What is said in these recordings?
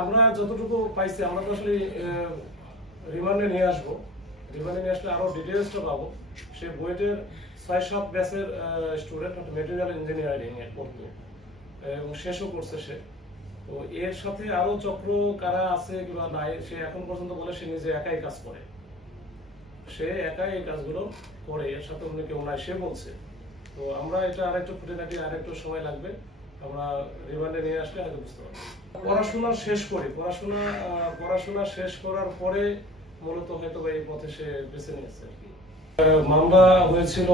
আমরা যতটুকু পাইছি আমরা তো আসলে রিমান্ডে নিয়ে আসবো। রিমান্ডে নিয়ে আসলে আরো ডিটেলসটা পাবো। সে বুয়েটের ৬-৭ ব্যাচের স্টুডেন্ট মেটেরিয়াল ইঞ্জিনিয়ারিং এ পড়তো এবং শেষও করছে সে। তো এর সাথে আরো চক্র কারা আছে কিংবা নাই সে এখন পর্যন্ত বলে সে নিজে একাই কাজ করে, সে একাই এই কাজগুলো করে, এর সাথে অন্য কেউ নাই সে বলছে। তো আমরা এটা আরেকটু খুঁটিনাটি আরেকটু সময় লাগবে, আমরা রিমান্ডে নিয়ে আসলে হয়তো বুঝতে পারবো। পড়াশোনা শেষ করি, পড়াশোনা শেষ করার পরে মূলত হয়তো এই পথে সে বেছে নিয়েছে আর কি। মামলা হয়েছিল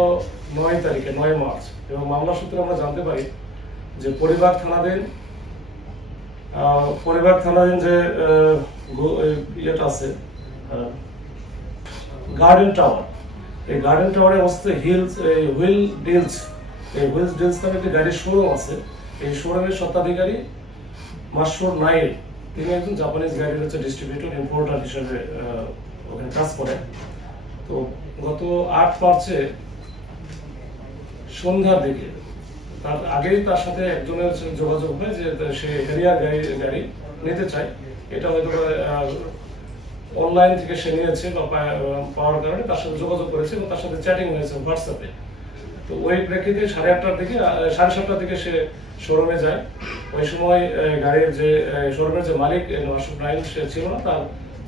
৯ তারিখে ৯ মার্চ এবং মামলা সূত্রে আমরা জানতে পারি যে পরিবার থানাধীন যে ইয়েটা আছে গার্ডেন টাওয়ার, এই গার্ডেন টাওয়ারে অবস্থিত হুইল ডিলস নামে একটি গাড়ির শোরুম আছে। এই শোরুমের স্বত্বাধিকারী মাসুর নাইর, তিনি একজন জাপানিজ গাড়ির ডিস্ট্রিবিউটর ইম্পোর্টার হিসেবে ওখানে কাজ করেন। তো গত ৮ মার্চে সন্ধ্যার দিকে, তার আগেই তার সাথে একজনের যোগাযোগ হয় যে সে হেরিয়ার গাড়ি নিতে চায়। এটা হয়তো অনলাইন থেকে সে নিয়েছে বা পাওয়ার কারণে তার সাথে যোগাযোগ করেছে এবং তার সাথে চ্যাটিং হয়েছে হোয়াটসঅ্যাপে। তো ওই প্রেক্ষিতে 7:30টার দিকে সে শোরুমে যায়। ওই সময় গাড়ির যে শোরুমের যে মালিক মাসুদ নাইল সে ছিল না, তার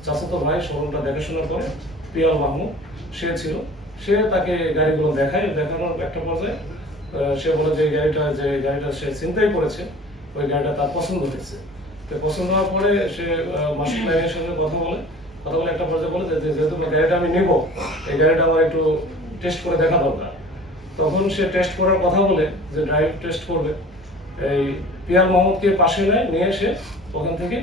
চাচাতো ভাই শোরুমটা দেখাশোনা করে পিয়াল মাহমুদ সে ছিল। সে তাকে গাড়িগুলো দেখানোর একটা পর্যায়ে সে বলে যে গাড়িটা সে ছিনতাই করেছে, ওই গাড়িটা তার পছন্দ হয়েছে। তো পছন্দ হওয়ার পরে সে মাসুদ নাইলের সঙ্গে কথা বলে একটা পর্যায়ে বলে যে যেহেতু গাড়িটা আমি নিব, এই গাড়িটা আমার একটু টেস্ট করে দেখা দরকার। তখন সে টেস্ট করার কথা বলে যে ড্রাইভ টেস্ট করবে, এই পিয়াল মাহমুদকে পাশে নিয়ে সে ওখান থেকে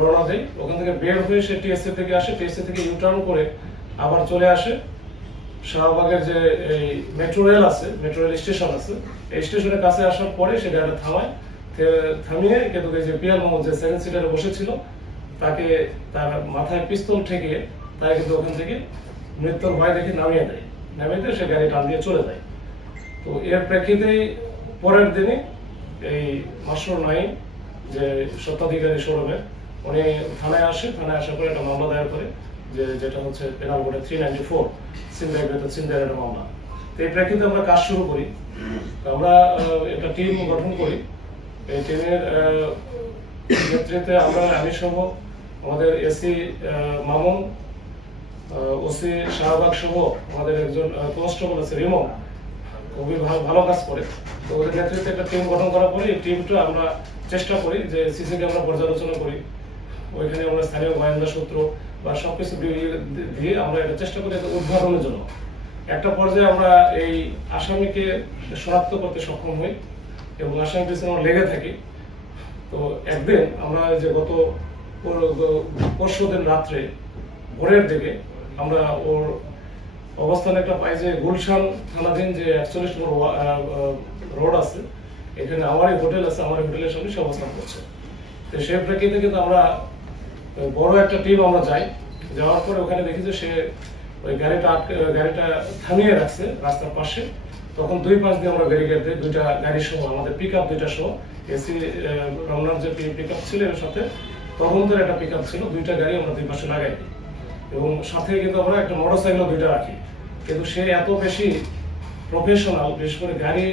রওনা দেয়। ওখান থেকে বের হয়ে সে টিএসসি থেকে আসে, টিএসসি থেকে ইউটার্ন করে আবার চলে আসে শাহবাগের যে এই মেট্রো রেল স্টেশন আছে, এই স্টেশনের কাছে আসার পরে সে গাড়িটা থামিয়ে কিন্তু যে পিয়াল মাহমুদ যে 7 সিটারে বসেছিল তাকে তার মাথায় পিস্তল ঠেকিয়ে তাকে কিন্তু ওখান থেকে মৃত্যুর ভয় দেখে নামিয়ে দেয় সে গাড়ি টান দিয়ে চলে যায়। তো এর প্রেক্ষিতে পরের দিনে এই মাসুর নাইম যে স্বত্বাধিকারী শোরুমের উনি থানায় আসার পরে একটা মামলা দায়ের করে যেটা হচ্ছে পেনাল কোডে 394 ছিনতাইয়ের একটা মামলা। তো এই প্রেক্ষিতে আমরা কাজ শুরু করি, আমরা একটা টিম গঠন করি। এই টিমের নেতৃত্বে আমি সহ আমাদের এসি মামুন, ওসি শাহবাগ সহ আমাদের একজন কনস্টেবল আছে রিমন, খুবই ভালো কাজ করে। তো ওদের নেতৃত্বে একটা টিম গঠন করার পরে এই টিমটা আমরা চেষ্টা করি যে সিসি ক্যামেরা পর্যালোচনা করি, ওইখানে আমরা স্থানীয় গোয়েন্দা সূত্র বা সবকিছু দিয়ে আমরা এটা চেষ্টা করি উদ্ঘাটনের জন্য। একটা পর্যায়ে আমরা এই আসামিকে শনাক্ত করতে সক্ষম হই এবং আসামি পিছনে আমরা লেগে থাকি। তো একদিন আমরা যে গত পরশুদিন রাত্রে ভোরের দিকে আমরা ওর অবস্থানে একটা পাই যে গুলশান থানাধীন যে ৪১ নম্বর রোড আছে, এখানে আমারই হোটেল আছে, আমার হোটেলের সামনে সে অবস্থান করছে। তো সে প্রেক্ষিতে কিন্তু আমরা বড় একটা টিম আমরা যাওয়ার পরে ওখানে দেখি যে সে ওই গাড়িটা থামিয়ে রাখছে রাস্তার পাশে। তখন দুই পাশ দিয়ে আমরা ব্যারিকেড দিই, দুইটা গাড়ি সহ আমাদের পিক আপ দুইটা সহ, এসি রমনার যে পিক আপ ছিল এর সাথে তদন্তের একটা পিক আপ ছিল, দুইটা গাড়ি আমরা দুই পাশে লাগাই দিই এবং সাথে কিন্তু আমরা একটা মোটরসাইকেল দুইটা রাখি। কিন্তু সে এত বেশি প্রফেশনাল, বিশেষ করে গাড়ি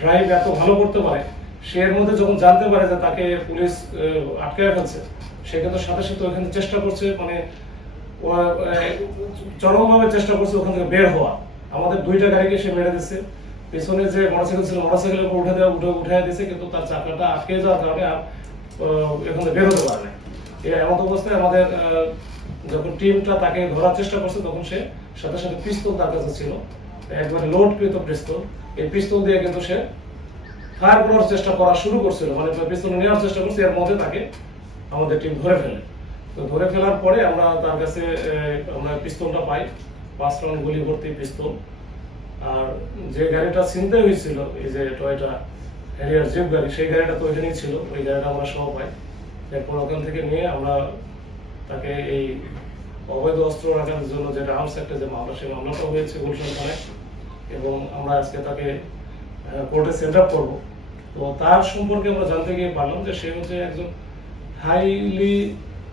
ড্রাইভ এত ভালো করতে পারে, সে এর মধ্যে যখন জানতে পারে যে তাকে পুলিশ আটকায় ফেলছে, সে কিন্তু সাথে সাথে ওখানে চেষ্টা করছে, মানে চরমভাবে চেষ্টা করছে ওখান থেকে বের হওয়া। আমাদের দুইটা গাড়িকে সে মেরে দিচ্ছে, পেছনে যে মোটরসাইকেল ছিল মোটরসাইকেলের উপর উঠে দিয়েছে, কিন্তু তার চাকাটা আটকে যাওয়ার কারণে আর এখান থেকে বের হতে পারে না। এমন অবস্থায় আমাদের যখন টিমটা তাকে ধরার চেষ্টা করছে তখন সে সাথে সাথে পিস্তল তার কাছে ছিল, একবারে লোডকৃত পিস্তল। এই পিস্তল দিয়ে কিন্তু সে ফায়ার করার চেষ্টা করা শুরু করছিল, মানে পিস্তল নেওয়ার চেষ্টা করছে, এর মধ্যে তাকে আমাদের টিম ধরে ফেলে। তো ধরে ফেলার পরে আমরা তার কাছে আমরা পিস্তলটা পাই, 5 রাউন্ড গুলি ভর্তি পিস্তল। আর যে গাড়িটা ছিনতাই হয়েছিল, এই যে টয়োটা হ্যারিয়ার জিপ গাড়ি, সেই গাড়িটা তো ওইখানেই ছিল, ওই গাড়িটা আমরা সহ পাই। এরপর ওখান থেকে নিয়ে আমরা তাকে এই অবৈধ অস্ত্র রাখার জন্য যেটা আর্মস অ্যাক্টে যে মামলা, সেই মামলাটা হয়েছে গুলশান থানায় এবং আমরা আজকে তাকে কোর্টে সেট আপ করবো। তো তার সম্পর্কে আমরা জানতে গিয়ে পারলাম যে সে হচ্ছে একজন হাইলি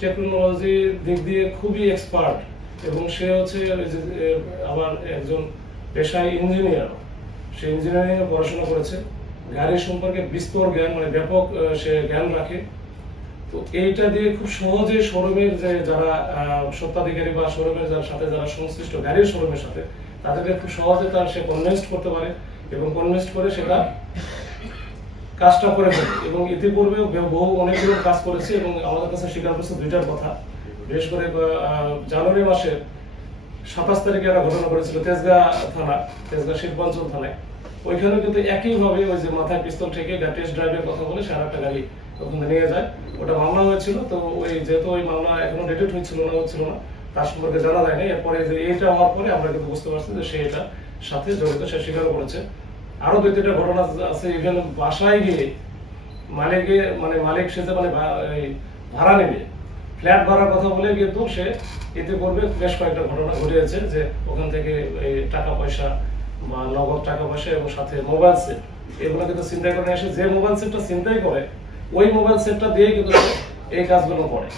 টেকনোলজির দিক দিয়ে খুবই এক্সপার্ট, এবং সে হচ্ছে আবার একজন পেশায় ইঞ্জিনিয়ার। সে ইঞ্জিনিয়ারিং এ পড়াশোনা করেছে, গাড়ি সম্পর্কে বিস্তর জ্ঞান, মানে ব্যাপক সে জ্ঞান রাখে। তো এইটা দিয়ে খুব সহজে শোরুমের যে যারা স্বত্বাধিকারী বা শোরুমের যার সাথে যারা সংশ্লিষ্ট গাড়ির শোরুমের সাথে, তাদেরকে খুব সহজে সে কনভিন্স করতে পারে, এবং কনভিন্স করে সেটা কাজটা করে ফেলে। এবং ইতিপূর্বেও বহু অনেকগুলো কাজ করেছে, এবং আমাদের কাছে স্বীকার করছে দুইটার কথা। বিশেষ করে জানুয়ারি মাসের 27 তারিখে একটা ঘটনা করেছিল তেজগাঁ শিল্পাঞ্চল থানায়। ওইখানে কিন্তু একইভাবে ওই যে মাথায় পিস্তল থেকে টেস্ট ড্রাইভের কথা বলে সারা একটা গাড়ি ওখানে নিয়ে যায়। ওটা মামলা হয়েছিল, তো ওই যেহেতু ওই মামলা এখনো ডেটেড হচ্ছিল না, তার সম্পর্কে জানা যায়নি। এরপরে যে এইটা হওয়ার পরে আমরা কিন্তু বুঝতে পারছি যে সে এটার সাথে জড়িত, সে স্বীকার করেছে। আরো 2-3টা ঘটনা আছে, ইভেন বাসায় গিয়ে মালিক সে যে ভাড়া নেবে, ফ্ল্যাট ভাড়ার কথা বলে কিন্তু সে এতে করবে। বেশ কয়েকটা ঘটনা ঘটিয়েছে যে ওখান থেকে টাকা পয়সা বা নগদ টাকা পয়সা এবং সাথে মোবাইল সেট, এগুলো কিন্তু চিন্তাই করে এসে, যে মোবাইল সেটটা চিন্তাই করে ওই মোবাইল সেটটা দিয়ে কিন্তু এই কাজগুলো করে,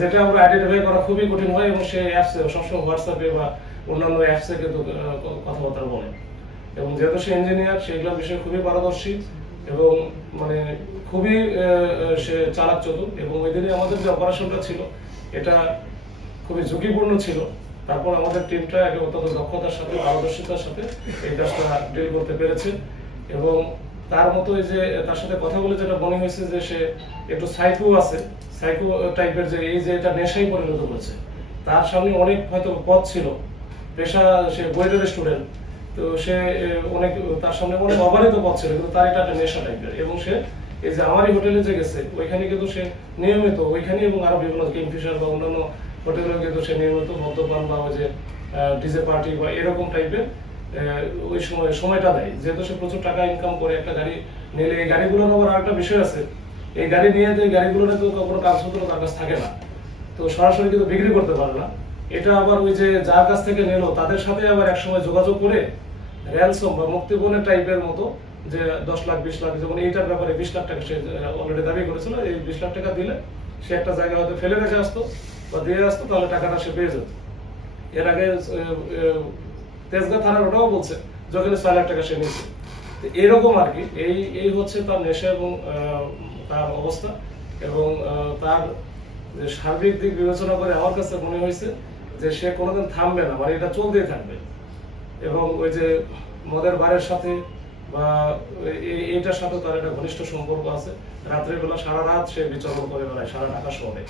যেটা আমরা আইডেন্টিফাই করা খুবই কঠিন হয়। এবং সে অ্যাপসে সবসময় হোয়াটসঅ্যাপে বা অন্যান্য অ্যাপসে কিন্তু কথাবার্তা বলে। এবং যেহেতু সে ইঞ্জিনিয়ার, সেগুলো বিষয়ে খুবই পারদর্শী, এবং মানে খুবই সে চালাক চতুর। এবং ওই দিনে আমাদের যে অপারেশনটা ছিল এটা খুবই ঝুঁকিপূর্ণ ছিল। তারপর আমাদের টিমটা অত্যন্ত দক্ষতার সাথে, পারদর্শিতার সাথে এই কাজটা ডিল করতে পেরেছে। এবং তার মতো যে তার সাথে কথা বলে যেটা মনে হয়েছে যে সে একটু সাইকো টাইপের, যে এই যে এটা নেশায় পরিণত করেছে। তার সামনে অনেক হয়তো পথ ছিল, পেশা সে ওয়েটার স্টুডেন্ট, তো সে অনেক তার সামনে অনেক অবারিত পথ ছিল, কিন্তু তার এটা একটা নেশা টাইপের। এবং সে এই যে আমারই হোটেলে যে গেছে ওইখানে কিন্তু সে নিয়মিত ওইখানে, এবং আরো বিভিন্ন কিংফিশার বা অন্যান্য হোটেলে কিন্তু সে নিয়মিত মদ্যপান বা ওই যে ডিজে পার্টি বা এরকম টাইপের ওই সময়টা দেয়। যেহেতু সে প্রচুর টাকা ইনকাম করে, একটা গাড়ি নিলে এই গাড়িগুলোর আবার আরেকটা বিষয় আছে, এই গাড়ি নিয়ে তো এই গাড়িগুলোর তো কোনো কাগজপত্র তার কাছে থাকে না, তো সরাসরি কিন্তু বিক্রি করতে পারে না। এটা আবার ওই যে যার কাছ থেকে নিল তাদের সাথে আবার একসময় যোগাযোগ করে র্যানসম বা মুক্তিপণের টাইপের মতো, যে 10 লাখ 20 লাখ, যেমন এইটার ব্যাপারে 20 লাখ টাকা সে অলরেডি দাবি করেছিল। এই 20 লাখ টাকা দিলে সে একটা জায়গায় হয়তো ফেলে রেখে আসতো বা দিয়ে আসতো, তাহলে টাকাটা সে পেয়ে যেত। এর আগে তেজগাঁ থানার ওটাও বলছে যখন 6 লাখ টাকা সে নিয়েছে। এরকম আর কি, এই হচ্ছে তার নেশা এবং তার অবস্থা। এবং তার সার্বিক দিক বিবেচনা করে আমার কাছে মনে হয়েছে যে সে কোনোদিন থামবে না, মানে এটা চলতেই থাকবে। এবং ওই যে মদের বারের সাথে বা এইটার সাথে তার একটা ঘনিষ্ঠ সম্পর্ক আছে। রাত্রেবেলা সারা রাত সে বিচরণ করে বেড়ায় সারা ঢাকা শহরে।